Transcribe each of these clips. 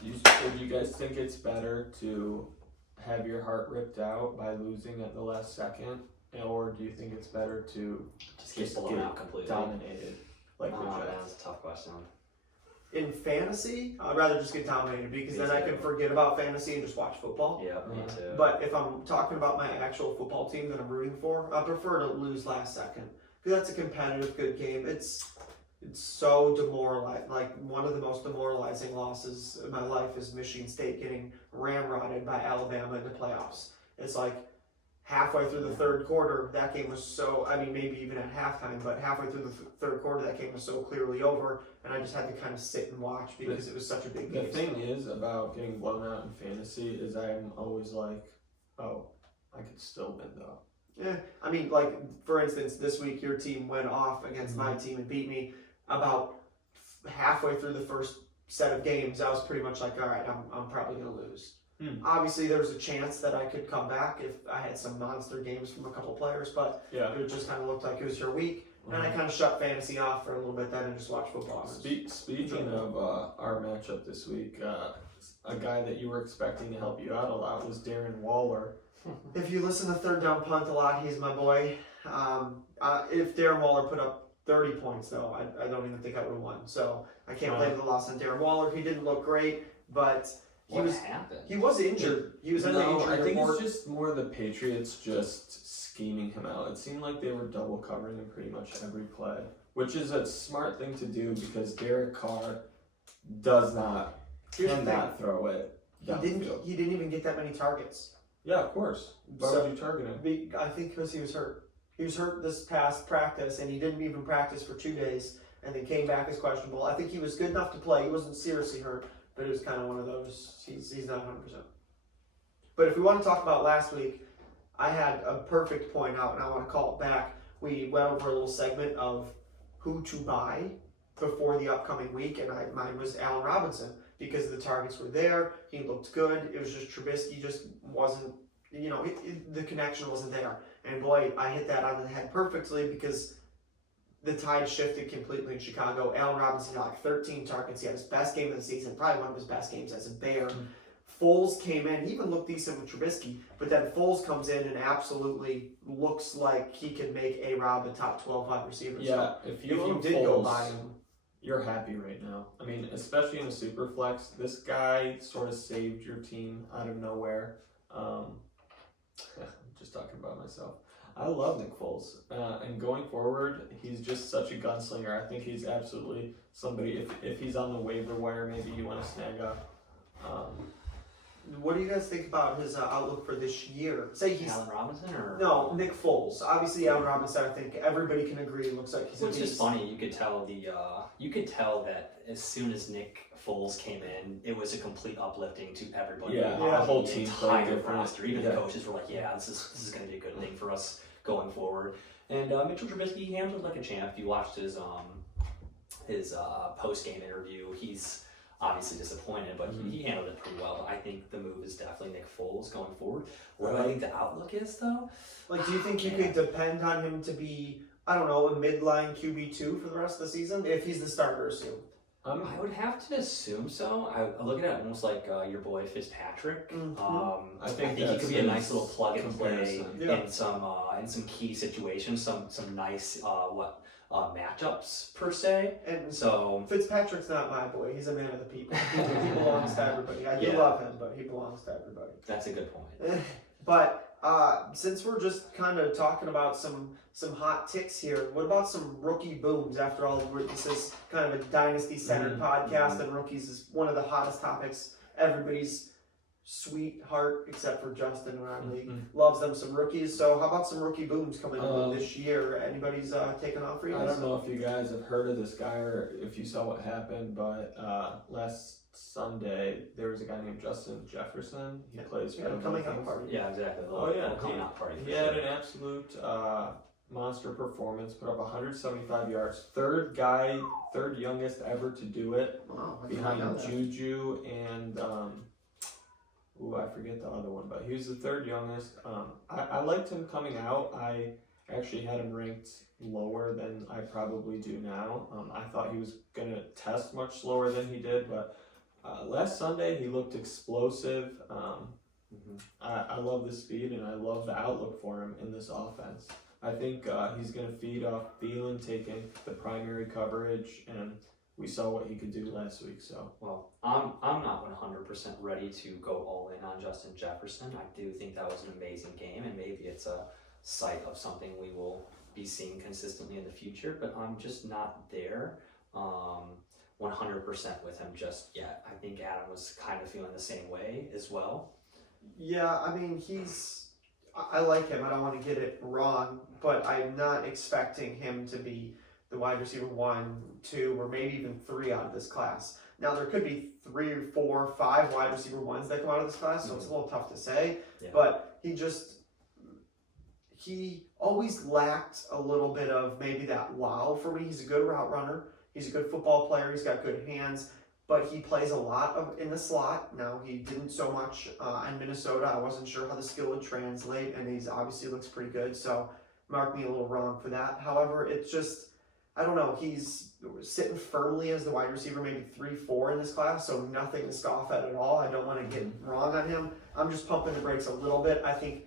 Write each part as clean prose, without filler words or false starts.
So do you guys think it's better to have your heart ripped out by losing at the last second, or do you think it's better to just get blown out completely, dominated like the Jets? That's a tough question. In fantasy, I'd rather just get dominated because then I can forget about fantasy and just watch football. Yeah, me too. But if I'm talking about my actual football team that I'm rooting for, I prefer to lose last second because that's a competitive, good game. It's so demoralizing. Like, one of the most demoralizing losses in my life is Michigan State getting ramrodded by Alabama in the playoffs. It's like halfway through the third quarter, that game was so, I mean, maybe even at halftime, but halfway through the third quarter, that game was so clearly over, and I just had to kind of sit and watch because it was such a big game. The thing is about getting blown out in fantasy is I'm always like, oh, I could still win though. Yeah, I mean, like, for instance, this week your team went off against my team and beat me. About halfway through the first set of games, I was pretty much like, all right, I'm probably going to lose. Obviously, there was a chance that I could come back if I had some monster games from a couple players, but it just kind of looked like it was your week. And I kind of shut fantasy off for a little bit then and just watched football. Speaking of our matchup this week, a guy that you were expecting to help you out a lot was Darren Waller. If you listen to Third Down Punt a lot, he's my boy. If Darren Waller put up 30 points, though, I don't even think I would have won. So I can't blame the loss on Darren Waller. He didn't look great, but What happened? He was injured. He was in the injury I think report. it's just more the Patriots just scheming him out. It seemed like they were double covering him pretty much every play, which is a smart thing to do because Derek Carr cannot throw it. He didn't even get that many targets. Yeah, of course. Why would you target him? I think because he was hurt. He was hurt this past practice, and he didn't even practice for 2 days, and then came back as questionable. I think he was good enough to play. He wasn't seriously hurt, but it was kind of one of those, he's not 100%. But if we want to talk about last week, I had a perfect point out, and I want to call it back. We went over a little segment of who to buy before the upcoming week, and mine was Allen Robinson because the targets were there. He looked good. It was just Trubisky just wasn't, the connection wasn't there. And boy, I hit that on the head perfectly because the tide shifted completely in Chicago. Allen Robinson had like 13 targets. He had his best game of the season, probably one of his best games as a Bear. Foles came in. He even looked decent with Trubisky, but then Foles comes in and absolutely looks like he can make A-Rob a top 12 wide receiver. Yeah, so if you did Foles, go buy him, you're happy right now. I mean, especially in a super flex, this guy sort of saved your team out of nowhere. I'm just talking about myself. I love Nick Foles, and going forward, he's just such a gunslinger. I think he's absolutely somebody. If he's on the waiver wire, maybe you want to snag up. What do you guys think about his outlook for this year? Say he's Allen Robinson or no Nick Foles. Obviously, Allen Robinson. I think everybody can agree looks like he's. Which is funny. You could tell that as soon as Nick Foles came in, it was a complete uplifting to everybody. Yeah, the whole team played entire different. roster. Even the coaches were like, "Yeah, this is going to be a good thing for us going forward." And Mitchell Trubisky handled it like a champ. If you watched his post game interview, he's obviously disappointed, but he handled it pretty well. But I think the move is definitely Nick Foles going forward. What I think the outlook is, though, like, do you think you could depend on him to be, I don't know, a midline QB2 for the rest of the season if he's the starter? Assume. I would have to assume so. I look at it almost like your boy Fitzpatrick. I think he could be a nice little plug and play in some key situations, some nice matchups per se. And so Fitzpatrick's not my boy. He's a man of the people. He belongs to everybody. I do love him, but he belongs to everybody. That's a good point. But since we're just kind of talking about some hot ticks here, what about some rookie booms? After all, this is kind of a dynasty-centered podcast, and rookies is one of the hottest topics. Everybody's sweetheart, except for Justin in our league, loves them some rookies. So how about some rookie booms coming in this year? Anybody's taking off for you guys? I don't know if you guys have heard of this guy or if you saw what happened, but last Sunday there was a guy named Justin Jefferson. He plays for the coming out party. Yeah, exactly. Coming out party. He had an absolute monster performance. Put up 175 yards. Third youngest ever to do it. Wow, behind Juju and I forget the other one, but he was the third youngest. I liked him coming out. I actually had him ranked lower than I probably do now. I thought he was going to test much slower than he did, but Last Sunday, he looked explosive. I love the speed, and I love the outlook for him in this offense. I think he's going to feed off Thielen taking the primary coverage, and we saw what he could do last week. So, well, I'm not 100% ready to go all in on Justin Jefferson. I do think that was an amazing game, and maybe it's a sight of something we will be seeing consistently in the future. But I'm just not there 100% with him just yet. I think Adam was kind of feeling the same way as well. Yeah, I mean, I like him. I don't want to get it wrong, but I'm not expecting him to be the wide receiver 1, 2, or maybe even 3 out of this class. Now, there could be 3 or 4 or 5 wide receiver 1s that come out of this class, so it's a little tough to say. Yeah. But he always lacked a little bit of maybe that wow for me. He's a good route runner. He's a good football player. He's got good hands. But he plays a lot in the slot. Now, he didn't so much in Minnesota. I wasn't sure how the skill would translate, and he's obviously looks pretty good, so mark me a little wrong for that. However, it's just, I don't know, he's sitting firmly as the wide receiver, maybe 3-4 in this class, so nothing to scoff at all. I don't want to get wrong on him. I'm just pumping the brakes a little bit. I think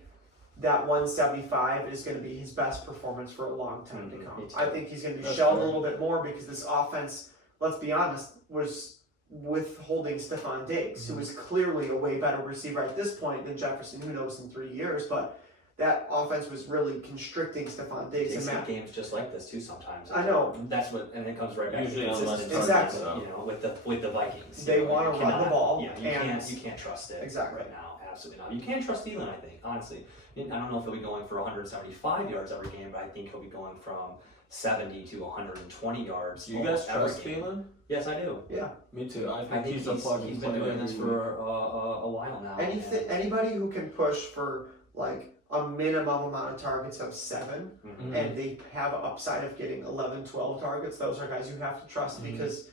that 175 is going to be his best performance for a long time to come. I think he's going to be shelled a little bit more because this offense, let's be honest, was withholding Stephon Diggs, who is clearly a way better receiver at this point than Jefferson. Who knows in 3 years, but that offense was really constricting Stephon Diggs. Takes some games just like this too sometimes. I know. That's what, and it comes right back usually to consistency. Exactly. You know, with the Vikings, they want to run the ball. Yeah, you can't trust it. Exactly. Right now, absolutely not. You can't trust Thielen. I think honestly, I don't know if he'll be going for 175 yards every game, but I think he'll be going from 70 to 120 yards. Do you guys trust Thielen? Yes, I do. Yeah, me too. I think he's a plug and play. He's been doing this for a while now. Anybody who can push for like a minimum amount of targets of 7, and they have an upside of getting 11, 12 targets, those are guys you have to trust because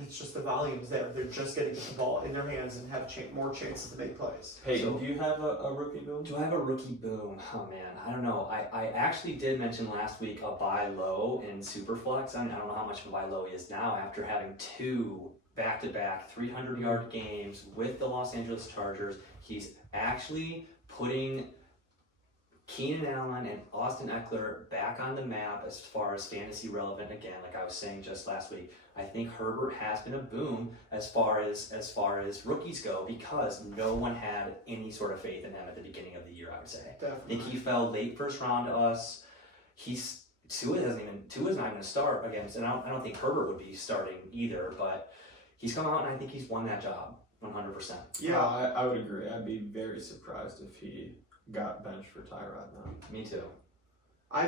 it's just the volumes there. They're just going to get the ball in their hands and have more chances to make plays. Hey, so, do you have a rookie boom? Do I have a rookie boom? Oh man, I don't know. I actually did mention last week a buy low in Superflex. I don't know how much of a buy low he is now after having 2 back-to-back 300-yard games with the Los Angeles Chargers. He's actually putting Keenan Allen and Austin Eckler back on the map as far as fantasy relevant again, like I was saying just last week. I think Herbert has been a boom as far as rookies go because no one had any sort of faith in him at the beginning of the year, I would say. Definitely. I think he fell late first round to us. Tua's not even going to start against, and I don't think Herbert would be starting either, but he's come out and I think he's won that job 100%. Yeah, I would agree. I'd be very surprised if he got benched for Tyrod now. Me too. I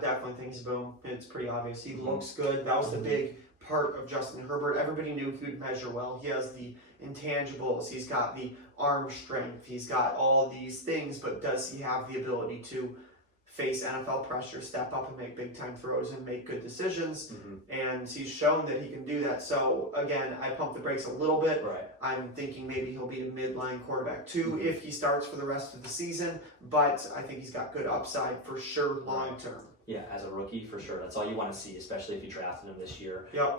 definitely think he's a boom. It's pretty obvious. He looks good. That was the big part of Justin Herbert. Everybody knew he would measure well. He has the intangibles. He's got the arm strength. He's got all these things, but does he have the ability to face NFL pressure, step up and make big time throws and make good decisions? And he's shown that he can do that. So again, I pump the brakes a little bit. Right. I'm thinking maybe he'll be a midline quarterback too if he starts for the rest of the season, but I think he's got good upside for sure long term. Yeah, as a rookie for sure. That's all you want to see, especially if you drafted him this year. Yep.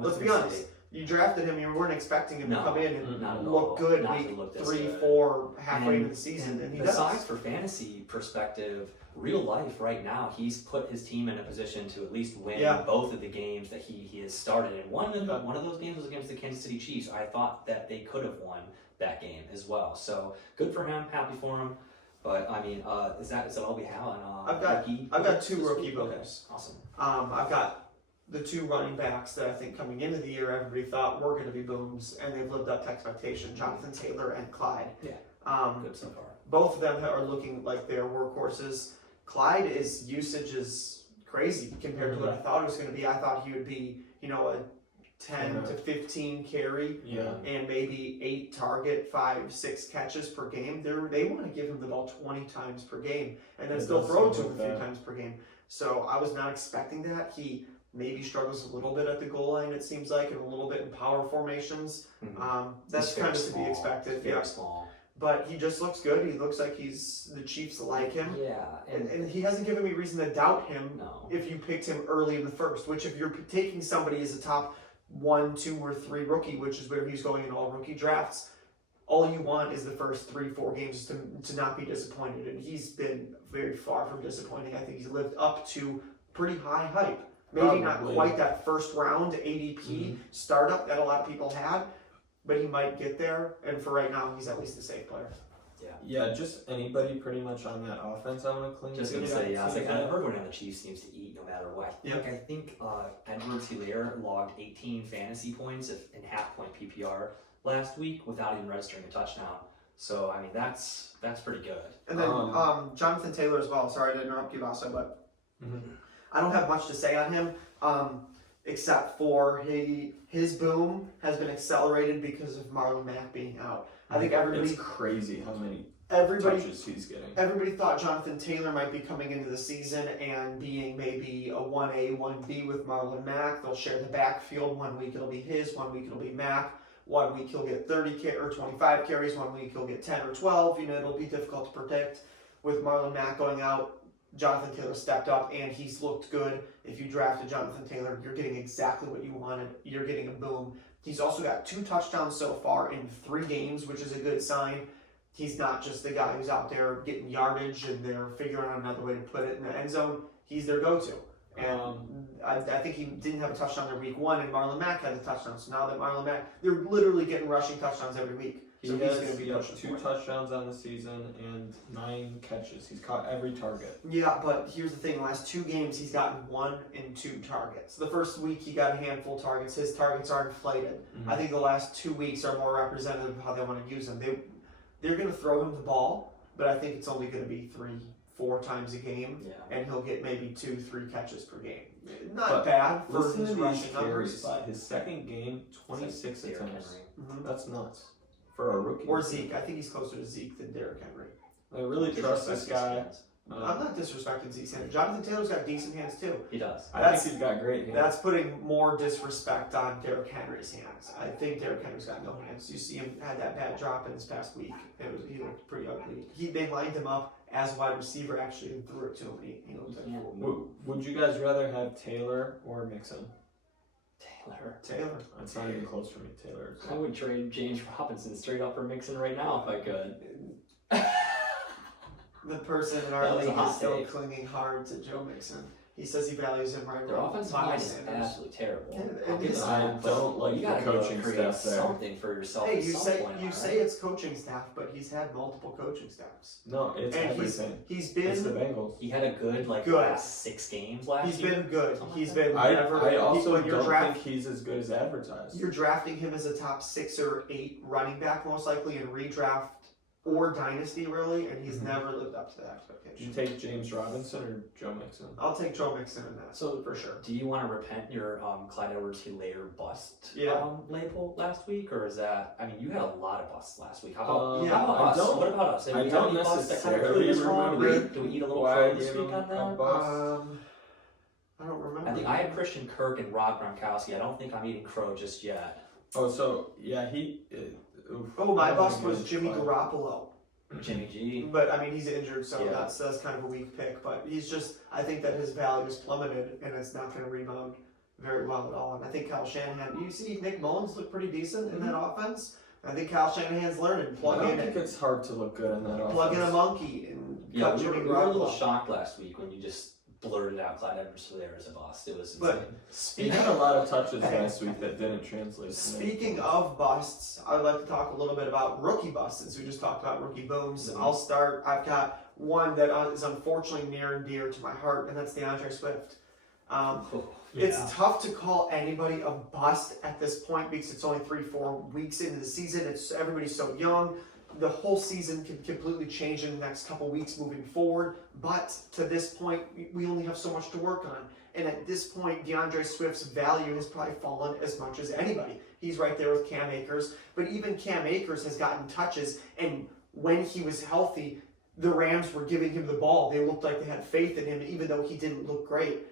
Let's be honest. You drafted him, you weren't expecting him to come in and look good week 3, 4, halfway into the season, and he besides, does. For fantasy perspective, real life right now, he's put his team in a position to at least win both of the games that he has started. And one of those games was against the Kansas City Chiefs. I thought that they could have won that game as well. So good for him, happy for him. But I mean, is that all we have on I've got 2 rookie booms. Okay, awesome. I've got the 2 running backs that I think coming into the year everybody thought were going to be booms, and they've lived up to expectation. Jonathan Taylor and Clyde. Yeah. Good so far. Both of them are looking like they're workhorses. Clyde's usage is crazy compared to what I thought it was going to be. I thought he would be, a 10 to 15 carry and maybe 8 target, 5, 6 catches per game. They want to give him the ball 20 times per game and then still throw it to him a few times per game. So I was not expecting that. He maybe struggles a little bit at the goal line, it seems like, and a little bit in power formations. That's kind of to be expected. Very small. But he just looks good. He looks like the Chiefs like him. Yeah. And he hasn't given me reason to doubt him No. if you picked him early in the first, which if you're taking somebody as a top 1, 2, or 3 rookie, which is where he's going in all rookie drafts. All you want is the first 3, 4 games to not be disappointed, and he's been very far from disappointing. I think he's lived up to pretty high hype. Maybe not quite that first round ADP startup that a lot of people had, but he might get there. And for right now, he's at least a safe player. Yeah, just anybody pretty much on that offense I want to cling to. Just gonna say, I was like, everyone on the Chiefs seems to eat no matter what. I think Edwards-Helaire logged 18 fantasy points in half-point PPR last week without even registering a touchdown. So I mean, that's pretty good. And then Jonathan Taylor as well. Sorry to interrupt you, Vaso, but I don't have much to say on him, except for his boom has been accelerated because of Marlon Mack being out. I think it's crazy how many touches he's getting. Everybody thought Jonathan Taylor might be coming into the season and being maybe a 1A, 1B with Marlon Mack. They'll share the backfield. 1 week it'll be his, 1 week it'll be Mack. 1 week he'll get 30 or 25 carries, 1 week he'll get 10 or 12. It'll be difficult to predict. With Marlon Mack going out, Jonathan Taylor stepped up and he's looked good. If you drafted Jonathan Taylor, you're getting exactly what you wanted. You're getting a boom. He's also got 2 touchdowns so far in 3 games, which is a good sign. He's not just the guy who's out there getting yardage and they're figuring out another way to put it in the end zone. He's their go-to. And I think he didn't have a touchdown in week 1, and Marlon Mack had a touchdown. So now that Marlon Mack, they're literally getting rushing touchdowns every week. So he's going to be pushing 2 touchdowns on the season and 9 catches. He's caught every target. Yeah, but here's the thing. The last 2 games, he's gotten 1 and 2 targets. The first week, he got a handful of targets. His targets are inflated. I think the last 2 weeks are more representative of how they want to use him. They're going to throw him the ball, but I think it's only going to be 3, 4 times a game, and he'll get maybe 2, 3 catches per game. Not bad for his rushing numbers, but his second game, 26 attempts. That's nuts for a rookie. Or Zeke. I think he's closer to Zeke than Derrick Henry. I really trust this guy. I'm not disrespecting Zeke's hands. Jonathan Taylor's got decent hands too. He does. I think he's got great hands. That's putting more disrespect on Derrick Henry's hands. I think Derrick Henry's got no hands. You see him had that bad drop in this past week. He looked pretty ugly. They lined him up as a wide receiver actually and threw it to him. He looked like Would you guys rather have Taylor or Mixon? Taylor. It's not even close for me, Taylor. I would trade James Robinson straight up for Mixon right now if I could. The person in our league is still clinging hard to Joe Mixon. He says he values him right Their now. offensive line is absolutely terrible. I don't like the coaching staff there. Something for yourself. Hey, you say it's coaching staff, but he's had multiple coaching staffs. No, it's everything. He's been. It's the Bengals. He had a good last 6 games last year. He's been good. He's been. I also don't think he's as good as advertised. You're drafting him as a top 6 or 8 running back most likely in redraft or dynasty really, and he's never lived up to that expectation. You take James Robinson or Joe Mixon? I'll take Joe Mixon in that. So for sure. Do you want to repent your Clyde Edwards-Helaire bust label last week, or is that? I mean, you had a lot of busts last week. How about us? What about us? I don't necessarily remember. Do we eat a little crow this week on that? I don't remember. I think I had Christian Kirk and Rob Gronkowski. I don't think I'm eating crow just yet. Oh, so yeah, my bust was Jimmy Garoppolo. Jimmy G. But I mean, he's injured, so that's kind of a weak pick. But he's just, I think that his value is plummeted, and it's not going to rebound very well at all. And I think Kyle Shanahan, you see Nick Mullins look pretty decent in that offense. I think Kyle Shanahan's learning. I don't think it's hard to look good in that offense. Plug in a monkey and cut Jimmy Garoppolo. We were a little shocked last week when you just blurted out Clyde Edwards-Helaire as a bust. It was insane. He had a lot of touches last week that didn't translate. Speaking of busts, I'd like to talk a little bit about rookie busts since we just talked about rookie booms. I'll start. I've got one that is unfortunately near and dear to my heart, and that's DeAndre Swift. It's tough to call anybody a bust at this point because it's only 3-4 weeks into the season. Everybody's so young. The whole season can completely change in the next couple weeks moving forward. But to this point, we only have so much to work on. And at this point, DeAndre Swift's value has probably fallen as much as anybody. He's right there with Cam Akers. But even Cam Akers has gotten touches. And when he was healthy, the Rams were giving him the ball. They looked like they had faith in him, even though he didn't look great.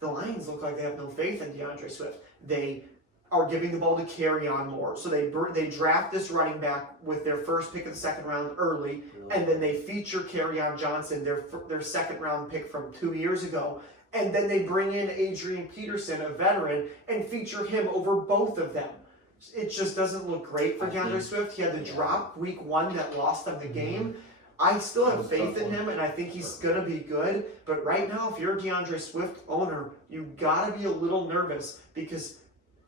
The Lions look like they have no faith in DeAndre Swift. They are giving the ball to Kerryon more. So they draft this running back with their first pick of the second round early, and then they feature Kerryon Johnson, their second round pick from 2 years ago, And then they bring in Adrian Peterson, a veteran, and feature him over both of them. It just doesn't look great for DeAndre Swift. He had the drop week 1 that lost them the game. I still have faith in him, and I think he's going to be good. But right now, if you're a DeAndre Swift owner, you got to be a little nervous because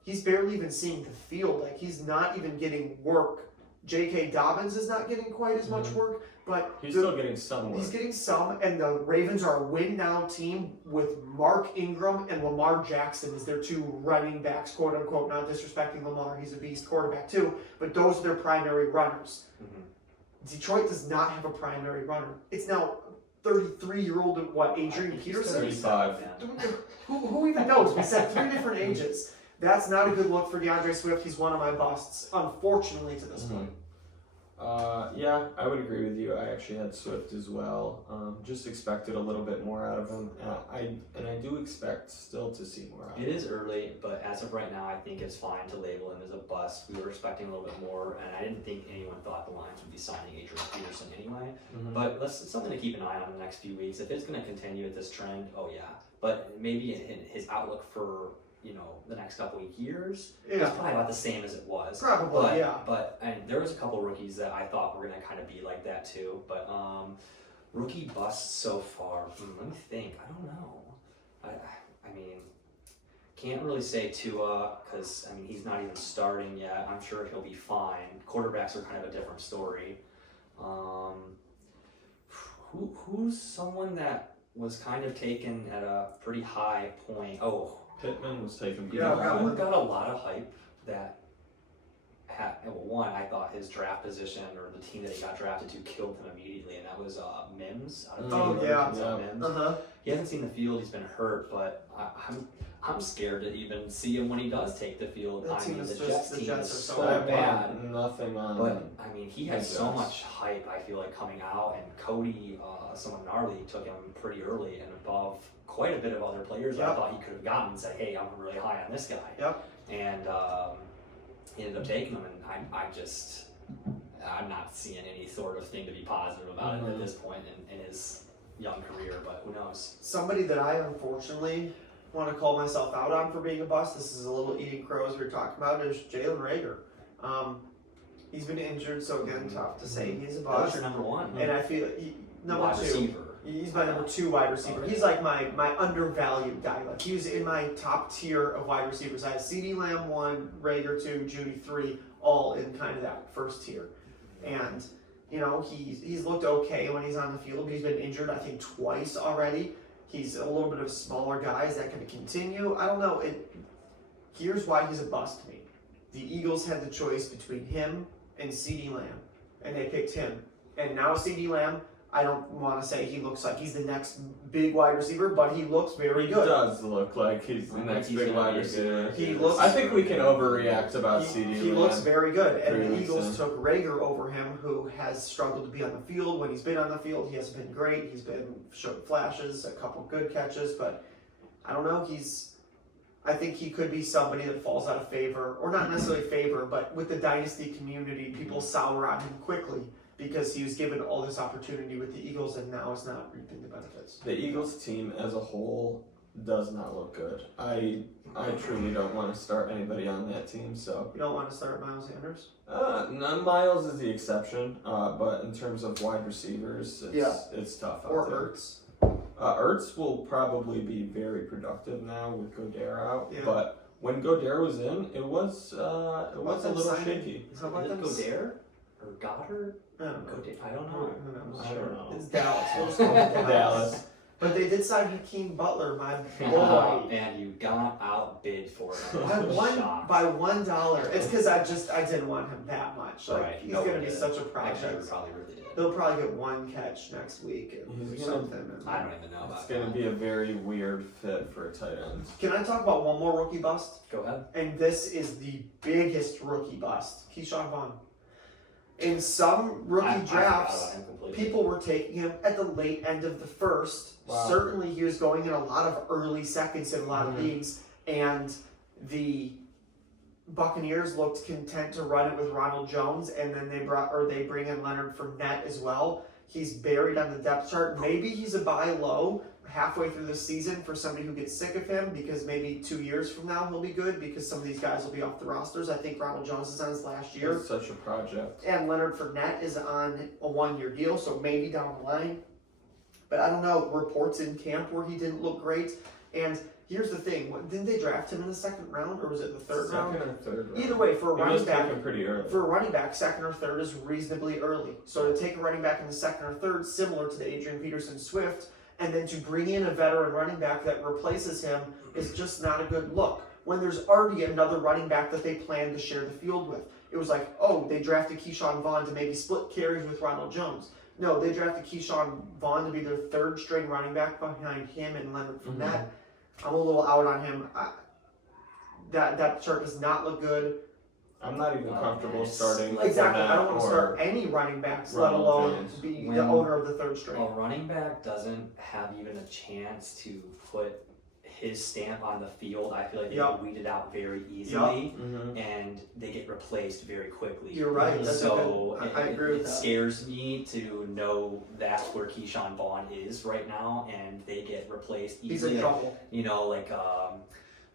he's barely even seeing the field. Like, he's not even getting work. J.K. Dobbins is not getting quite as much work, but he's still getting some work. He's getting some, and the Ravens are a win-now team with Mark Ingram and Lamar Jackson as their 2 running backs, quote-unquote, not disrespecting Lamar. He's a beast quarterback, too, but those are their primary runners. Detroit does not have a primary runner. It's now 33-year-old, Adrian Peterson? 35. Who even knows? We said 3 different ages. That's not a good look for DeAndre Swift. He's one of my busts, unfortunately, to this point. Yeah, I would agree with you. I actually had Swift as well. Just expected a little bit more out of him. I do expect still to see more out of him. It is early, but as of right now, I think it's fine to label him as a bust. We were expecting a little bit more, and I didn't think anyone thought the Lions would be signing Adrian Peterson anyway. But it's something to keep an eye on in the next few weeks. If it's going to continue at this trend, oh yeah. But maybe in his outlook for the next couple of years, it's probably about the same as it was. Probably, yeah. But there was a couple rookies that I thought were going to kind of be like that too. But rookie busts so far. Let me think. I don't know. I mean, can't really say Tua because he's not even starting yet. I'm sure he'll be fine. Quarterbacks are kind of a different story. Who's someone that was kind of taken at a pretty high point? Oh. Pittman was taken. Got a lot of hype that one, I thought his draft position or the team that he got drafted to killed him immediately, and that was Mims. Mims. He hasn't seen the field. He's been hurt, but I'm scared to even see him when he does take the field. The Jets team is so bad. Nothing on. But he had so much hype. I feel like coming out, and Cody, someone gnarly, took him pretty early and above quite a bit of other players that I thought he could have gotten and said, hey, I'm really high on this guy. And he ended up taking him, and I'm not seeing any sort of thing to be positive about it at this point in his young career, but who knows. Somebody that I unfortunately want to call myself out on for being a bust, this is a little eating crows we were talking about, is Jalen Reagor. He's been injured, so again, tough to say he's a bust. That's your number one. And I feel number wide 2. Receiver. He's my number 2 wide receiver. Okay. He's like my undervalued guy. Like, he was in my top tier of wide receivers. I had CeeDee Lamb 1, Reagor 2, Judy 3, all in kind of that first tier. And he's looked okay when he's on the field. He's been injured, I think, twice already. He's a little bit of a smaller guy. Is that going to continue? I don't know. Here's why he's a bust to me. The Eagles had the choice between him and CeeDee Lamb, and they picked him. And now CeeDee Lamb, I don't want to say he looks like he's the next big wide receiver, but he looks very good. He does look like he's the next big wide receiver. I think we can overreact about CeeDee. He looks very good, and the Eagles took Reagor over him, who has struggled to be on the field. When he's been on the field, he hasn't been great. He's been showing flashes, a couple good catches, but I don't know. I think he could be somebody that falls out of favor, or not necessarily favor, but with the dynasty community, people sour on him quickly, because he was given all this opportunity with the Eagles and now is not reaping the benefits. The Eagles team as a whole does not look good. I truly don't want to start anybody on that team. So you don't want to start Miles Sanders? Miles is the exception, but in terms of wide receivers, it's tough out or there. Ertz. Ertz will probably be very productive now with Goddard out, but when Goddard was in, it was a little shaky. Is it Goddard or Goddard? I don't know. I don't know. I don't know. It's Dallas. We'll just call it Dallas. But they did sign Hakeem Butler, my boy. And you got outbid for him. by $1. It's because I didn't want him that much. Like, he's going to be such a project. Actually, we probably really did. They'll probably get 1 catch next week or something. I don't even know about It's going to be a very weird fit for a tight end. Can I talk about one more rookie bust? Go ahead. And this is the biggest rookie bust. Keyshawn Vaughn. In some rookie drafts, people were taking him at the late end of the first. Wow. Certainly, he was going in a lot of early seconds in a lot of leagues, and the Buccaneers looked content to run it with Ronald Jones, and then they bring in Leonard Fournette as well. He's buried on the depth chart. Maybe he's a buy low, halfway through the season for somebody who gets sick of him, because maybe 2 years from now he'll be good because some of these guys will be off the rosters. I think Ronald Jones is on his last year. It's such a project. And Leonard Fournette is on a 1-year deal, so maybe down the line. But I don't know, reports in camp where he didn't look great. And here's the thing, didn't they draft him in the 2nd round, or was it the 3rd round? Second or third round. Either way, for a running back, taken pretty early. for a running back, 2nd or 3rd is reasonably early. So to take a running back in the 2nd or 3rd, similar to the Adrian Peterson Swift, and then to bring in a veteran running back that replaces him is just not a good look. When there's already another running back that they plan to share the field with. It was like, oh, they drafted Keyshawn Vaughn to maybe split carries with Ronald Jones. No, they drafted Keyshawn Vaughn to be their 3rd string running back behind him and Leonard Fournette. I'm a little out on him. That chart does not look good. I'm not even comfortable starting. Exactly. I don't want to start any running backs, let alone be the owner of the 3rd string. A running back doesn't have even a chance to put his stamp on the field. I feel like they get weeded out very easily, and they get replaced very quickly. You're right. So I agree with it that. scares me to know that's where Keyshawn Vaughn is right now, and they get replaced easily. He's in trouble. You know, like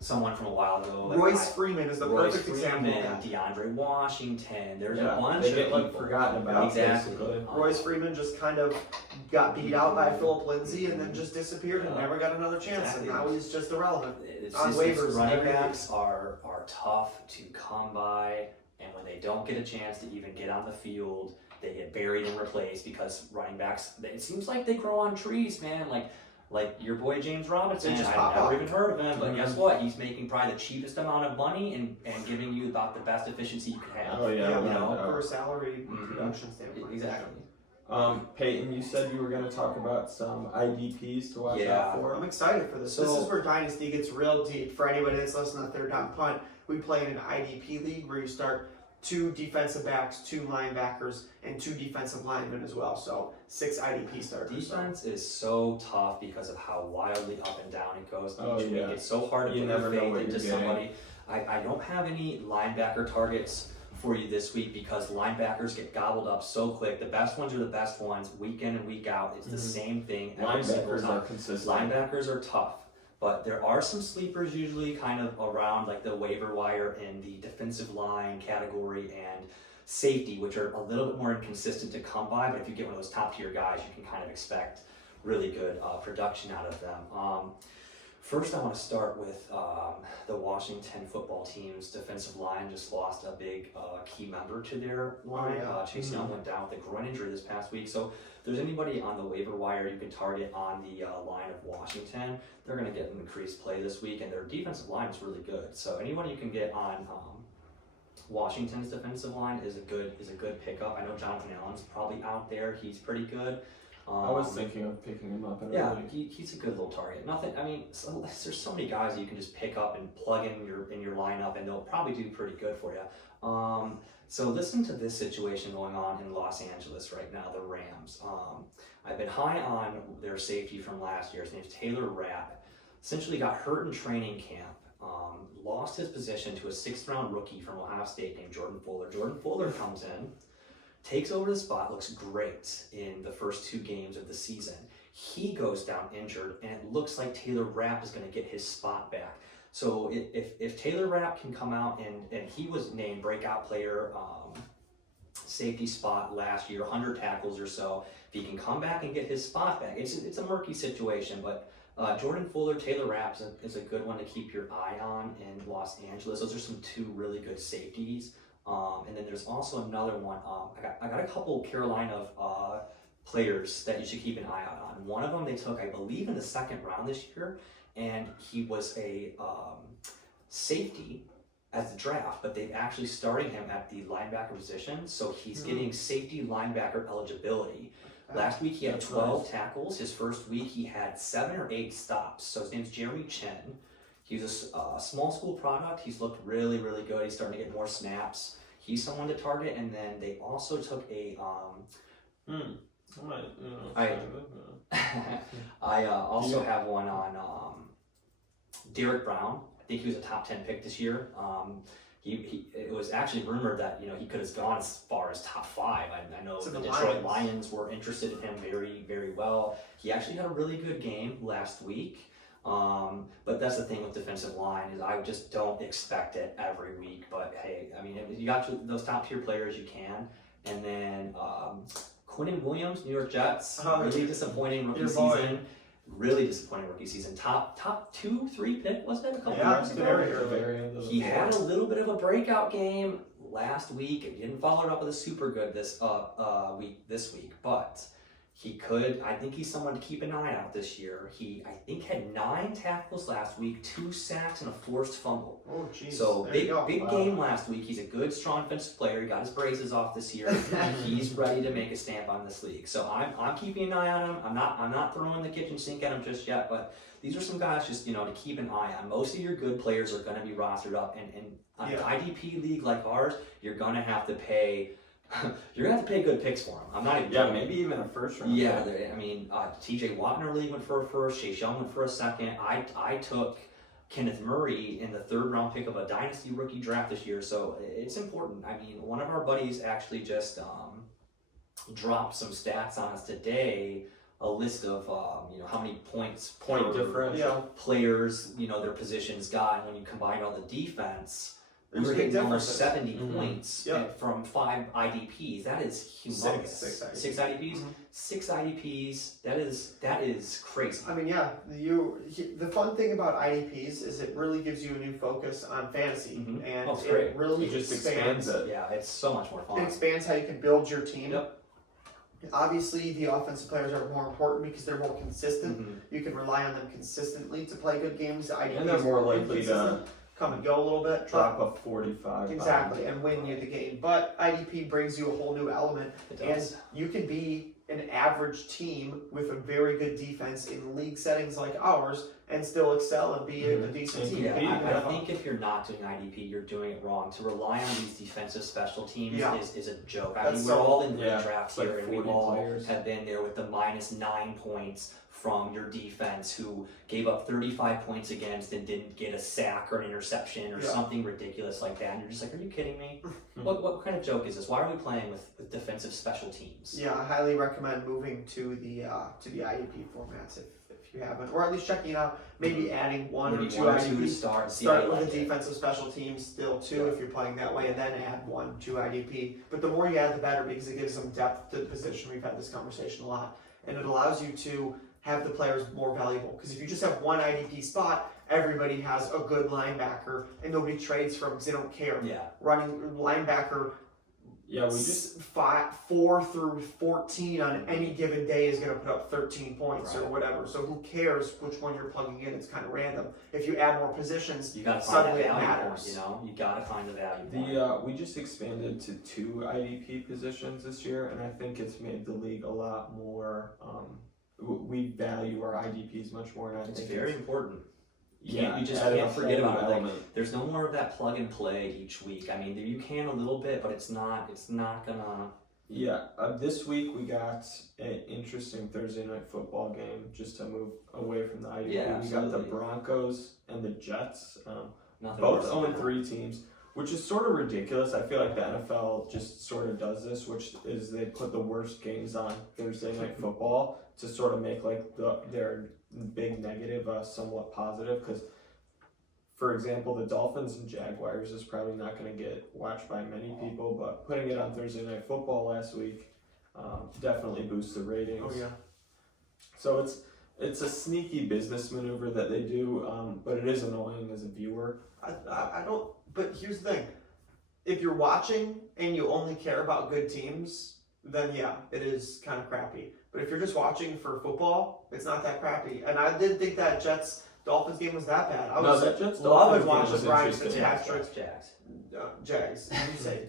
someone from a while ago. Like Royce Freeman is the perfect example of that. DeAndre Washington. There's a Yeah, bunch they of get people. like forgotten about. Exactly. Basically. Royce Freeman just kind of got beat out by Philip Lindsay and then just disappeared and never got another chance. Exactly. And now he's just irrelevant. It's On just, waivers running every backs are tough to come by, and when they don't get a chance to even get on the field, they get buried and replaced because running backs, it seems like they grow on trees, man. Like your boy James Robinson, They just I pop never up. even heard of him, but guess what? He's making probably the cheapest amount of money and giving you about the best efficiency you could have. Oh yeah, you know? For a salary Mhm. production standpoint. Exactly. Peyton, you said you were going to talk about some IDPs to watch Yeah. out for. I'm excited for this. So- This is where Dynasty gets real deep. For anybody that's listening to Third Down Punt, we play in an IDP league where you start 2 defensive backs, 2 linebackers, and 2 defensive linemen as well. So 6 IDP starters. Defense is so tough because of how wildly up and down it goes Oh, each yeah. week. It's so hard to You put never your know faith what into you're getting. somebody. I don't have any linebacker targets for you this week because linebackers get gobbled up so quick. The best ones are the best ones week in and week out. It's the same thing every single Linebackers time. are consistent. Linebackers are tough, but there are some sleepers usually kind of around like the waiver wire in the defensive line category and safety, which are a little bit more inconsistent to come by, but if you get one of those top tier guys, you can kind of expect really good production out of them. First, I want to start with the Washington football team's defensive line just lost a big key member to their line. Chase Young went down with a groin injury this past week. So if there's anybody on the waiver wire you can target on the line of Washington, they're going to get an increased play this week, and their defensive line is really good. So anyone you can get on Washington's defensive line is a good pickup. I know Jonathan Allen's probably out there. He's pretty good. I was thinking of picking him up in a league. He's a good little target. Nothing. I mean, there's so many guys that you can just pick up and plug in your lineup, and they'll probably do pretty good for you. So listen to this situation going on in Los Angeles right now. The Rams. I've been high on their safety from last year. His name's Taylor Rapp. Essentially got hurt in training camp. Lost his position to a 6th round rookie from Ohio State named Jordan Fuller. Jordan Fuller comes in, takes over the spot, looks great in the first 2 games of the season. He goes down injured, and it looks like Taylor Rapp is going to get his spot back. So if Taylor Rapp can come out, and he was named breakout player, safety spot last year, 100 tackles or so, if he can come back and get his spot back, it's a murky situation, but Jordan Fuller, Taylor Rapp is a good one to keep your eye on in Los Angeles. Those are some 2 really good safeties. And then there's also another one. I got a couple Carolina players that you should keep an eye out on. One of them they took, I believe, in the 2nd round this year, and he was a safety at the draft, but they've actually starting him at the linebacker position, so he's getting safety linebacker eligibility. Last week he had 12 tackles. His first week he had 7 or 8 stops. So his name's Jeremy Chen. He's a small school product. He's looked really, really good. He's starting to get more snaps. He's someone to target. And then they also took a I also have one on Derek Brown. I think he was a top 10 pick this year. it was actually rumored that he could have gone as far as top 5. I know So the the Detroit Lions were interested in him very, very well. He actually had a really good game last week. But that's the thing with defensive line is I just don't expect it every week. But hey, I mean, if you got those top tier players, you can. And then Quinnen Williams, New York Jets, really disappointing rookie season. Really disappointing rookie season. Top 2-3 pick, wasn't it? A couple years ago. He had a little bit of a breakout game last week. He didn't follow it up with a super good this week, but he could. I think he's someone to keep an eye out this year. He, I think, had 9 tackles last week, 2 sacks, and a forced fumble. Oh, jeez. So big game last week. He's a good, strong defensive player. He got his braces off this year. He's ready to make a stamp on this league. So I'm keeping an eye on him. I'm not throwing the kitchen sink at him just yet. But these are some guys just to keep an eye on. Most of your good players are going to be rostered up, and on an IDP league like ours, you're going to have to pay. You're gonna have to pay good picks for him. I'm not even. Yeah, maybe even a first round. Yeah, I mean, T.J. Watt in our league went for a first. Chase Young went for a second. I took Kenneth Murray in the 3rd round pick of a dynasty rookie draft this year, so it's important. I mean, one of our buddies actually just dropped some stats on us today. A list of how many point differential players their positions got, and when you combine all the defense. We were big hitting almost 70 Mm-hmm. points from 5 IDPs. That is humongous. 6 IDPs. Mm-hmm. 6 IDPs. That is crazy. I mean, yeah. The fun thing about IDPs is it really gives you a new focus on fantasy, and it really just expands it. Yeah, it's so much more fun. It expands how you can build your team. Yep. Obviously, the offensive players are more important because they're more consistent. Mm-hmm. You can rely on them consistently to play good games. IDPs And they're more likely to come and go a little bit. Drop a 45. Exactly, and win you the game. But IDP brings you a whole new element, and you can be an average team with a very good defense in league settings like ours and still excel and be a decent team. Yeah, I think if you're not doing IDP, you're doing it wrong. To rely on these defensive special teams is a joke. I mean, we're all in drafts here, and we all have been there with the -9 points from your defense who gave up 35 points against and didn't get a sack or an interception or something ridiculous like that. And you're just like, are you kidding me? What kind of joke is this? Why are we playing with defensive special teams? Yeah, I highly recommend moving to the IDP formats if you haven't, or at least checking it out. Maybe adding one or two IDP to start with the defensive special teams still too if you're playing that way, and then add 1-2 IDP. But the more you add, the better because it gives them depth to the position. We've had this conversation a lot, and it allows you to have the players more valuable. Because if you just have one IDP spot, everybody has a good linebacker, and nobody trades for them because they don't care. Yeah. Running linebacker. Yeah, we just 4 through 14 on any given day is going to put up 13 points or whatever. So who cares which one you're plugging in? It's kind of random. If you add more positions, you got to find suddenly the value it matters. More, you got to find the value. We just expanded to 2 IDP positions this year, and I think it's made the league a lot more. We value our IDPs much more, and I think very important. Yeah, you just can't forget about it. Like, there's no more of that plug and play each week. I mean, you can a little bit, but it's not gonna. Yeah, this week we got an interesting Thursday night football game. Just to move away from the IDP, yeah, we got the Broncos and the Jets. Nothing both 0-3 teams, which is sort of ridiculous. I feel like the NFL just sort of does this, which is they put the worst games on Thursday night football to sort of make like their big negative somewhat positive. Because, for example, the Dolphins and Jaguars is probably not going to get watched by many people, but putting it on Thursday night football last week definitely boosts the ratings. Oh yeah. So it's a sneaky business maneuver that they do, but it is annoying as a viewer. I don't. But here's the thing: if you're watching and you only care about good teams, then yeah, it is kind of crappy. But if you're just watching for football, it's not that crappy. And I didn't think that Jets-Dolphins game was that bad. I was loving watching Ryan Fitzpatrick. Jags.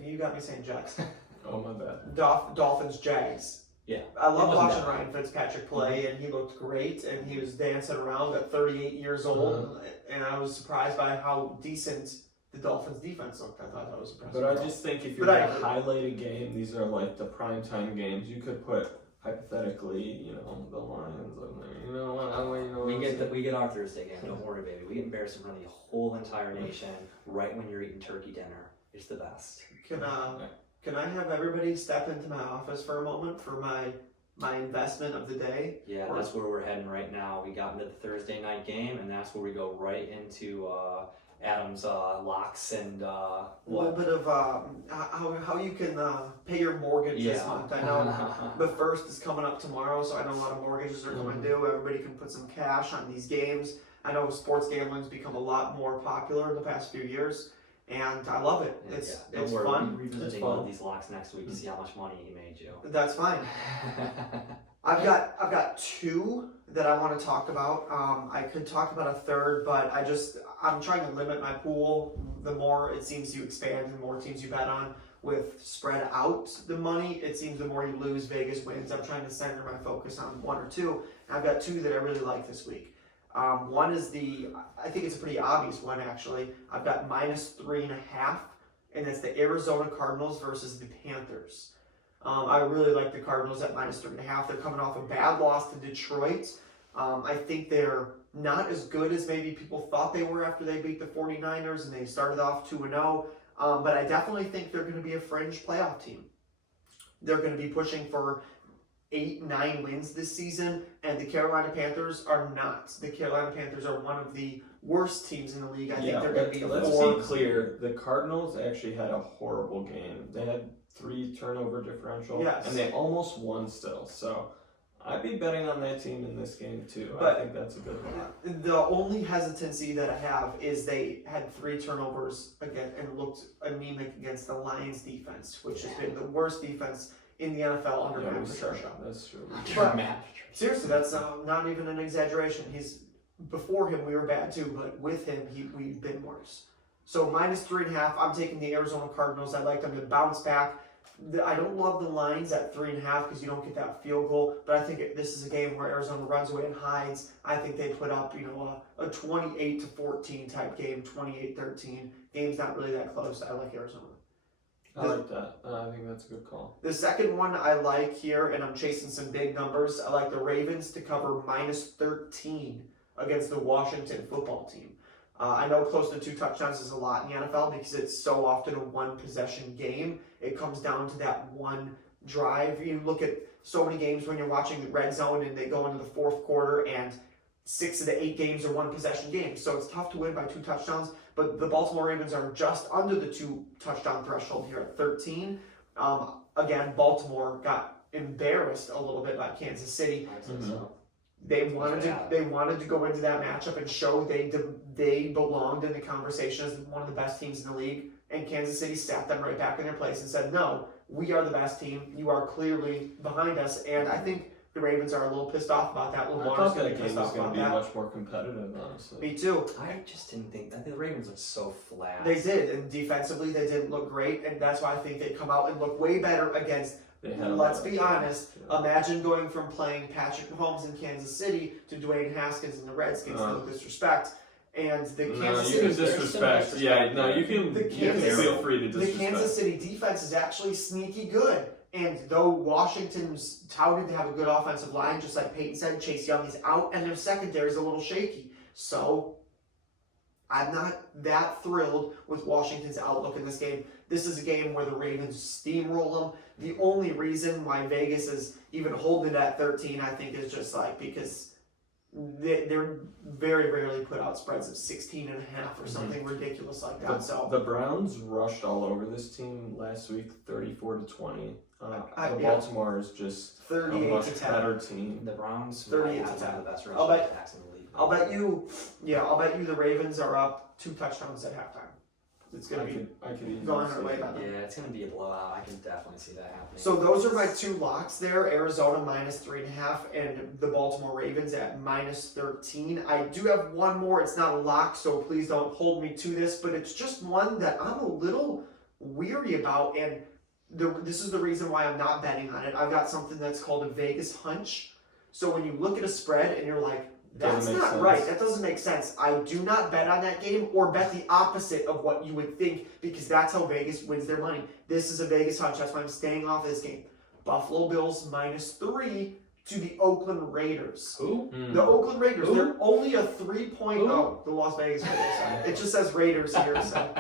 You got me saying Jags. Oh my bad. Dolphins, Jags. Yeah. I love watching Ryan Fitzpatrick play, and he looked great, and he was dancing around at 38 years old, and I was surprised by how decent the Dolphins defense looked. I thought that was impressive. But I just think if you're going to highlight a game, these are like the primetime games. You could put hypothetically, the Lions, I'm like, you know what, we get our Thursday game. Don't worry, baby. We get embarrassed in front of the whole entire nation right when you're eating turkey dinner. It's the best. Can I have everybody step into my office for a moment for my investment of the day? Yeah, that's where we're heading right now. We got into the Thursday night game, and that's where we go right into Adam's locks and a little bit of how you can pay your mortgage this month. I know the first is coming up tomorrow, so I know a lot of mortgages are going due. Everybody can put some cash on these games. I know sports gambling's become a lot more popular in the past few years, and I love it. It's fun. We're revisiting one of these locks next week to see how much money he made you. That's fine. I've got two that I want to talk about. I could talk about a third, but I'm trying to limit my pool. The more it seems you expand, the more teams you bet on. With spread out the money, it seems the more you lose, Vegas wins. I'm trying to center my focus on one or two. And I've got two that I really like this week. One is I think it's a pretty obvious one actually. I've got -3.5, and it's the Arizona Cardinals versus the Panthers. I really like the Cardinals at -3.5. They're coming off a bad loss to Detroit. I think they're not as good as maybe people thought they were after they beat the 49ers and they started off 2-0. But I definitely think they're going to be a fringe playoff team. They're going to be pushing for 8-9 wins this season, and the Carolina Panthers are not. The Carolina Panthers are one of the worst teams in the league. I think they're going to be let's be clear. The Cardinals actually had a horrible game. They had 3 turnover differential, and they almost won still. So I'd be betting on that team in this game too. But I think that's a good one. The only hesitancy that I have is they had 3 turnovers again and looked anemic against the Lions defense, which has been the worst defense in the NFL under Matt Patricia. That's true. But seriously, that's not even an exaggeration. Before him, we were bad too, but with him, we've been worse. So -3.5, I'm taking the Arizona Cardinals. I'd like them to bounce back. I don't love the lines at 3.5 because you don't get that field goal, but I think this is a game where Arizona runs away and hides. I think they put up, a 28-14 type game, 28-13. Game's not really that close. I like Arizona. I like that. I think that's a good call. The second one I like here, and I'm chasing some big numbers. I like the Ravens to cover -13 against the Washington football team. I know close to 2 touchdowns is a lot in the NFL because it's so often a one-possession game. It comes down to that one drive. You look at so many games when you're watching the red zone and they go into the fourth quarter and 6 of the 8 games are one-possession games. So it's tough to win by 2 touchdowns. But the Baltimore Ravens are just under the 2-touchdown threshold here at 13. Again, Baltimore got embarrassed a little bit by Kansas City. I think so. They wanted to go into that matchup and show they belonged in the conversation as one of the best teams in the league. And Kansas City sat them right back in their place and said, "No, we are the best team. You are clearly behind us." And I think the Ravens are a little pissed off about that. I thought that game was going to be much more competitive, honestly. Me too. I just didn't think that the Ravens looked so flat. They did, and defensively they didn't look great, and that's why I think they come out and look way better against. Let's be honest. Imagine going from playing Patrick Mahomes in Kansas City to Dwayne Haskins in the Redskins. No disrespect. And the Kansas City disrespect. Yeah, no, you can feel free to disrespect. The Kansas City defense is actually sneaky good. And though Washington's touted to have a good offensive line, just like Peyton said, Chase Young is out, and their secondary is a little shaky. So I'm not that thrilled with Washington's outlook in this game. This is a game where the Ravens steamroll them. The only reason why Vegas is even holding it at 13, I think, is just because they're very rarely put out spreads of 16.5 or something ridiculous like that. The Browns rushed all over this team last week, 34-20. Baltimore is just a much better team. The Browns 38-10. The best rushing attacks in the league. I'll bet you the Ravens are up 2 touchdowns at halftime. It's going to be going their way by them. Yeah, it's going to be a blowout. I can definitely see that happening. So those are my 2 locks there. Arizona -3.5 and the Baltimore Ravens at -13. I do have one more. It's not a lock, so please don't hold me to this, but it's just one that I'm a little weary about, and this is the reason why I'm not betting on it. I've got something that's called a Vegas hunch. So when you look at a spread and you're like, that's not right. That doesn't make sense. I do not bet on that game or bet the opposite of what you would think because that's how Vegas wins their money. This is a Vegas hunch. That's why I'm staying off this game. Buffalo Bills -3 to the Oakland Raiders. Who? The Oakland Raiders. Who? They're only a 3-point. Who? Oh, the Las Vegas Raiders. It just says Raiders here. So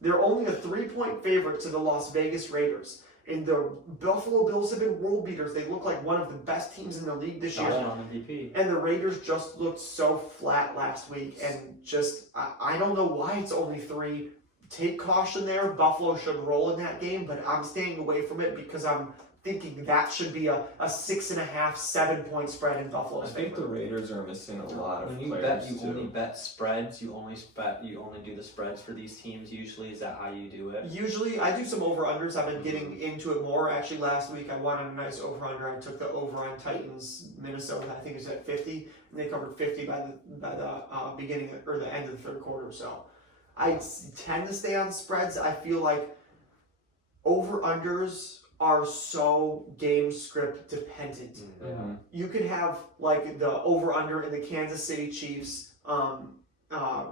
they're only a 3-point favorite to the Las Vegas Raiders. And the Buffalo Bills have been world beaters. They look like one of the best teams in the league this year. On MVP. And the Raiders just looked so flat last week. And just, I don't know why it's only 3. Take caution there. Buffalo should roll in that game, but I'm staying away from it because I'm thinking that should be a 6.5, 7-point spread in Buffalo's I think favor. the Raiders are missing a lot of When you players bet, you too. only bet spreads. You only do the spreads for these teams. Usually, is that how you do it? Usually, I do some over-unders. I've been getting into it more. Actually, last week I won on a nice over-under. I took the over on Titans, Minnesota. I think it was at 50, and they covered 50 by the beginning or the end of the third quarter. So I tend to stay on spreads. I feel like over-unders are so game script dependent. Mm-hmm. You could have like the over-under in the Kansas City Chiefs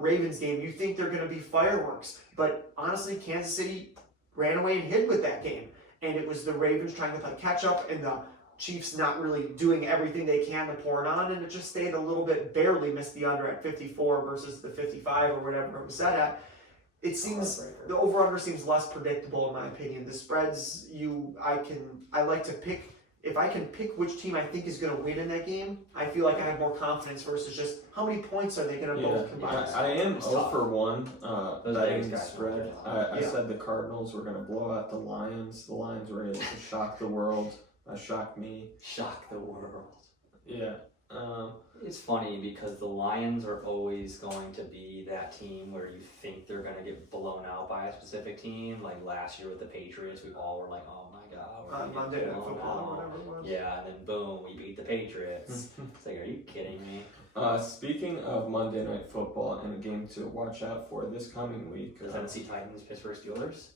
Ravens game. You think they're going to be fireworks, but honestly, Kansas City ran away and hid with that game, and it was the Ravens trying to play catch up, and the Chiefs not really doing everything they can to pour it on, and it just stayed a little bit, barely missed the under at 54 versus the 55 or whatever it was set at. It seems the over-under seems less predictable in my opinion. The spreads, I like to pick, if I can pick which team I think is going to win in that game, I feel like I have more confidence versus just how many points are they going to both combine. I am 0 for 1 betting guys spread. I said the Cardinals were going to blow out the Lions. The Lions were able to shock the world. Shock me. Shock the world. Yeah. It's funny because the Lions are always going to be that team where you think they're going to get blown out by a specific team. Like last year with the Patriots, we all were like, oh my God. We're gonna get Monday Night blown Football out. or whatever it was. Yeah, and then boom, we beat the Patriots. It's like, are you kidding me? Speaking of Monday Night Football and a game to watch out for this coming week. The Tennessee Titans, Pittsburgh Steelers.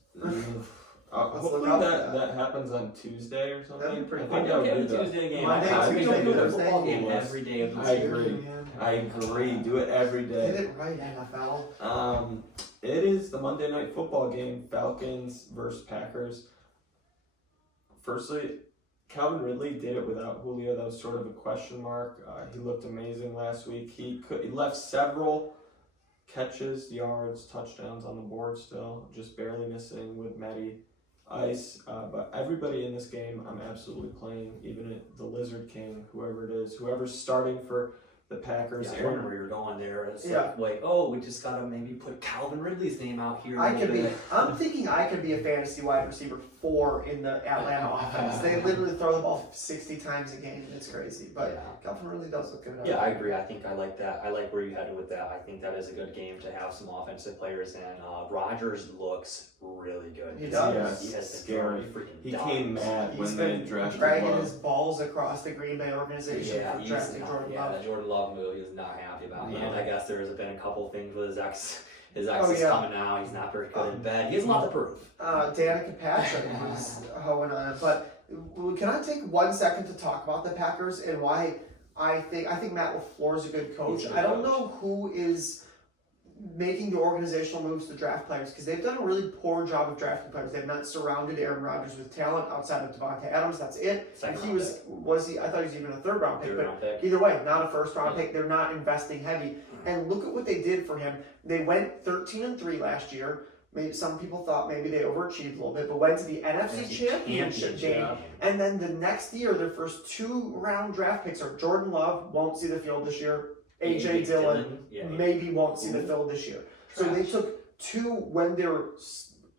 Hopefully look out that happens on Tuesday or something. That'd be pretty I think fun. I would Okay, do the that. Tuesday game. Monday, I Tuesday, think we do a Thursday. football game every day of the I season. agree. I agree. Do it every Get day. it right, NFL. It is the Monday Night Football game. Falcons versus Packers. Firstly, Calvin Ridley did it without Julio. That was sort of a question mark. He looked amazing last week. He left several catches, yards, touchdowns on the board still, just barely missing with Matty Ice. But everybody in this game, I'm absolutely playing, even the Lizard King, whoever it is, whoever's starting for the Packers. Yeah, I wonder where you're going there. It's Yeah. like, oh, we just gotta maybe put Calvin Ridley's name out here. I'm thinking I could be a fantasy wide receiver 4 in the Atlanta offense. They literally throw the ball 60 times a game. It's crazy. But Yeah. Calvin really does look good. Yeah, I agree. I think I like that. I like where you headed with that. I think that is a good game to have some offensive players in. Rodgers looks really good. He does. Yeah, He has been scary. freaking He dogs. came mad He's when they been drafted dragging Love. his balls across the Green Bay organization Yeah, for he's drafting not, Jordan yeah, Love. the Jordan Love move he was not happy about. No. And I guess there's been a couple things with his ex. His ex Oh, is yeah. coming out. He's not very good in bed. He has a lot to prove. Danica Patrick was hoeing on it. But can I take 1 second to talk about the Packers and why I think Matt LaFleur is a good coach. He's a good I don't coach. know who is making the organizational moves to draft players because they've done a really poor job of drafting players. They've not surrounded Aaron Rodgers with talent outside of Devontae Adams. That's it. Second He round was he? I thought he was even a third round pick. Third But round pick. either way, not a first round pick. They're not investing heavy. And look at what they did for him. They went 13-3 last year. Maybe some people thought maybe they overachieved a little bit, but went to the NFC Championship game. And then the next year, their first 2-round draft picks are Jordan Love, won't see the field this year. AJ Dillon, Yeah, maybe won't see the field this year. So they took 2 when they're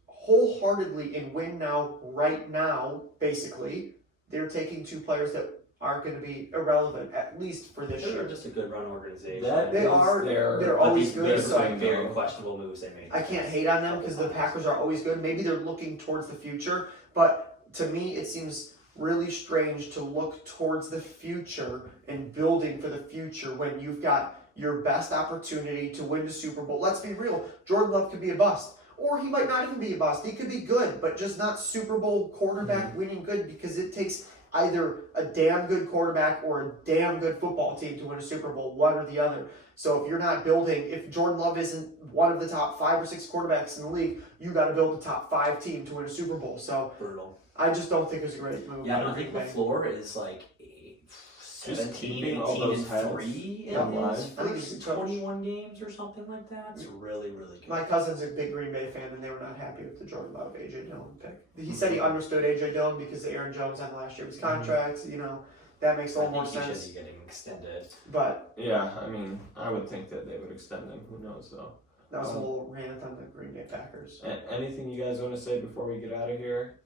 wholeheartedly in win now, right now, basically. They're taking 2 players that aren't going to be irrelevant, at least for this They're year. just a good run organization. They are. They're But always these good. very, So very questionable moves they made. I can't hate on them because the Packers are always good. Maybe they're looking towards the future, but to me, it seems really strange to look towards the future and building for the future when you've got your best opportunity to win the Super Bowl. Let's be real. Jordan Love could be a bust. Or he might not even be a bust. He could be good, but just not Super Bowl quarterback winning good because it takes either a damn good quarterback or a damn good football team to win a Super Bowl, one or the other. So if you're not building, if Jordan Love isn't one of the top 5 or 6 quarterbacks in the league, you got to build a top 5 team to win a Super Bowl. So brutal. I just don't think it's a great move. Yeah, I don't think the floor is like 17, 18, and 3 in these first 21 games or something like that. It's really, really good. My cousin's a big Green Bay fan, and they were not happy with the Jordan Love AJ Dillon pick. He said he understood AJ Dillon because of Aaron Jones on last year's contract. You know, that makes a little more sense. He should be getting extended. But yeah, I mean, I would think that they would extend him. Who knows though? That was a little rant on the Green Bay Packers. Anything you guys want to say before we get out of here?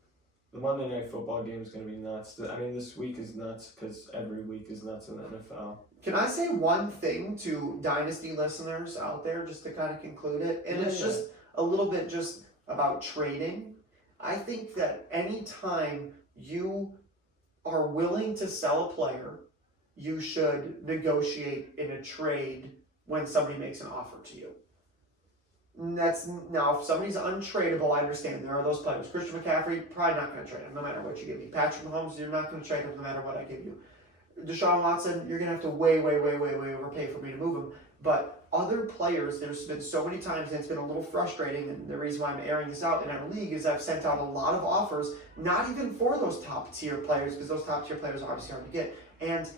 The Monday Night Football game is going to be nuts. I mean, this week is nuts because every week is nuts in the NFL. Can I say one thing to Dynasty listeners out there just to kind of conclude it? And it's just a little bit just about trading. I think that anytime you are willing to sell a player, you should negotiate in a trade when somebody makes an offer to you. Now, if somebody's untradeable, I understand. There are those players. Christian McCaffrey, probably not going to trade him no matter what you give me. Patrick Mahomes, you're not going to trade him no matter what I give you. Deshaun Watson, you're going to have to way overpay for me to move him. But other players, there's been so many times, and it's been a little frustrating, and the reason why I'm airing this out in our league is I've sent out a lot of offers, not even for those top-tier players, because those top-tier players are obviously hard to get. And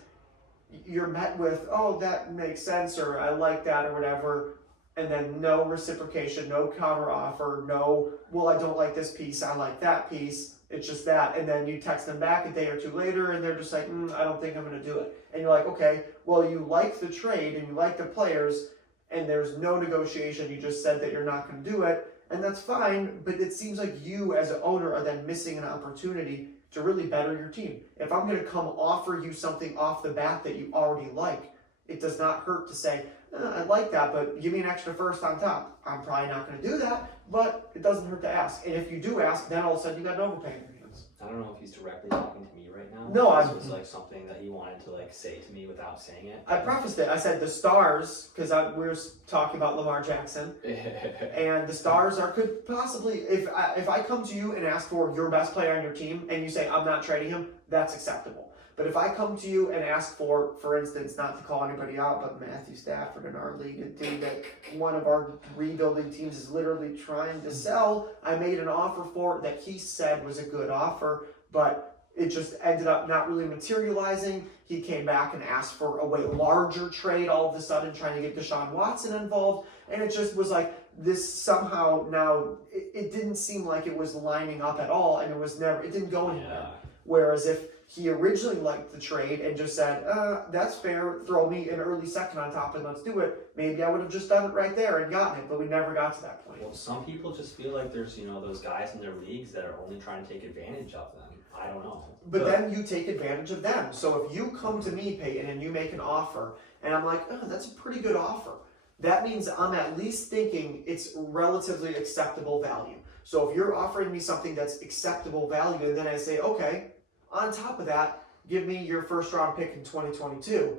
you're met with, oh, that makes sense, or I like that, or whatever. And then no reciprocation, no counter offer, no, well, I don't like this piece, I like that piece. It's just that. And then you text them back a day or two later and they're just like, I don't think I'm going to do it. And you're like, okay, well, you like the trade and you like the players and there's no negotiation. You just said that you're not going to do it. And that's fine. But it seems like you as an owner are then missing an opportunity to really better your team. If I'm going to come offer you something off the bat that you already like, it does not hurt to say, I like that, but give me an extra first on top. I'm probably not going to do that, but it doesn't hurt to ask. And if you do ask, then all of a sudden you got an overpay in your hands. I don't know if he's directly talking to me right now. No, this was like something that he wanted to like say to me without saying it. I prefaced it. I said the Stars, because we were talking about Lamar Jackson, and the Stars could possibly, if I come to you and ask for your best player on your team, and you say I'm not trading him, that's acceptable. But if I come to you and ask for instance, not to call anybody out, but Matthew Stafford in our league, a dude that one of our rebuilding teams is literally trying to sell, I made an offer for that he said was a good offer, but it just ended up not really materializing. He came back and asked for a way larger trade all of a sudden, trying to get Deshaun Watson involved. And it just was like this somehow now, it didn't seem like it was lining up at all, and it didn't go anywhere. Yeah. Whereas if he originally liked the trade and just said, that's fair, throw me an early second on top and let's do it, maybe I would have just done it right there and gotten it, but we never got to that point. Well, some people just feel like there's, those guys in their leagues that are only trying to take advantage of them. I don't know. But then you take advantage of them. So if you come to me, Peyton, and you make an offer, and I'm like, that's a pretty good offer, that means I'm at least thinking it's relatively acceptable value. So if you're offering me something that's acceptable value, and then I say, okay, on top of that, give me your first round pick in 2022.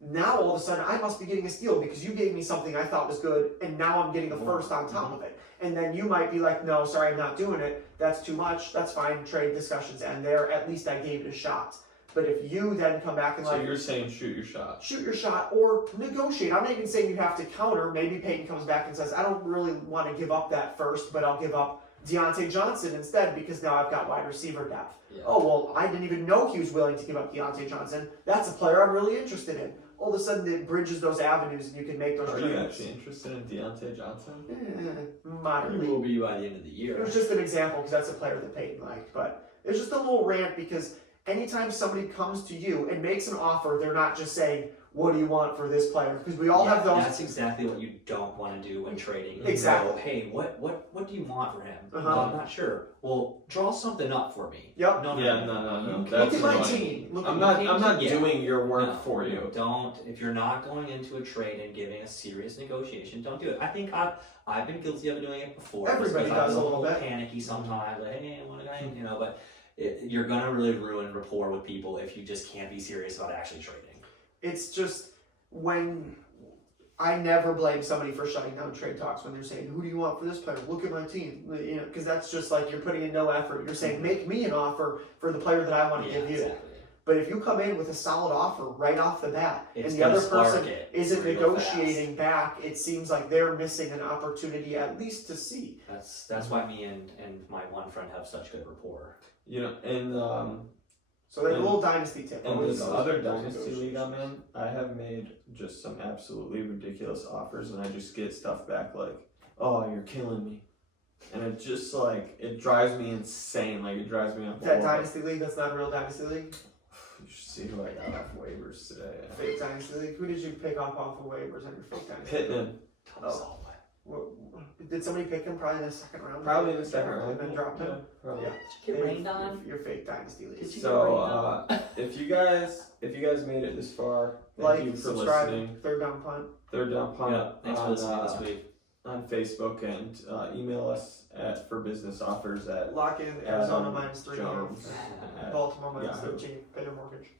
Now all of a sudden I must be getting a steal because you gave me something I thought was good and now I'm getting a first on top of it. And then you might be like, no, sorry, I'm not doing it. That's too much. That's fine. Trade discussions end there. At least I gave it a shot. But if you then come back and so you're saying shoot your shot. Shoot your shot or negotiate. I'm not even saying you have to counter. Maybe Peyton comes back and says, I don't really want to give up that first, but I'll give up Deontay Johnson instead because now I've got wide receiver depth. Yeah. Oh, well, I didn't even know he was willing to give up Deontay Johnson. That's a player I'm really interested in. All of a sudden, it bridges those avenues and you can make those trades. Are you actually interested in Deontay Johnson? Moderately. He will be by the end of the year. It was just an example because that's a player that Peyton liked. But it was just a little rant because anytime somebody comes to you and makes an offer, they're not just saying, what do you want for this player? Because we all have those. That's exactly what you don't want to do when trading. Exactly. Go, hey, what do you want for him? Well, I'm not sure. Well, draw something up for me. Yep. No. Look at my team. I'm not doing your work for you. Don't. If you're not going into a trade and giving a serious negotiation, don't do it. I think I've been guilty of doing it before. Everybody does a little bit. Panicky sometimes. Like, hey, I want to go, but you're gonna really ruin rapport with people if you just can't be serious about actually trading. It's just when I never blame somebody for shutting down trade talks when they're saying, "Who do you want for this player? Look at my team." You know, because that's just like you're putting in no effort. You're saying, "Make me an offer for the player that I want to give you." Exactly. But if you come in with a solid offer right off the bat, It's and the other gonna person spark it isn't real negotiating back, it seems like they're missing an opportunity at least to see. That's why me and my one friend have such good rapport. You know, and So that And- little dynasty tip. in always this goes other with those dynasty league I'm negotiations. in, I have made just some absolutely ridiculous offers, and I just get stuff back like, "Oh, you're killing me," and it just like it drives me insane. Like it drives me up. That dynasty league, that's not a real dynasty league. You should see who I got off waivers today. Fake dynasty league. Who did you pick off of waivers on your fake dynasty? Pittman, Oh. Did somebody pick him probably in the second round? probably in the second And round. then dropped him. Yeah, probably. Yeah. Did you get rained on? Your fake dynasty league. Did you So, get rained on? if you guys made it this far, thank you for subscribe, listening. third down punt. Third Down Punt Yeah, thanks for listening this week. on Facebook, and email us for business offers at Lock in Arizona Adam -3.5. Jones. Baltimore Yahoo. -13. Pay your mortgage.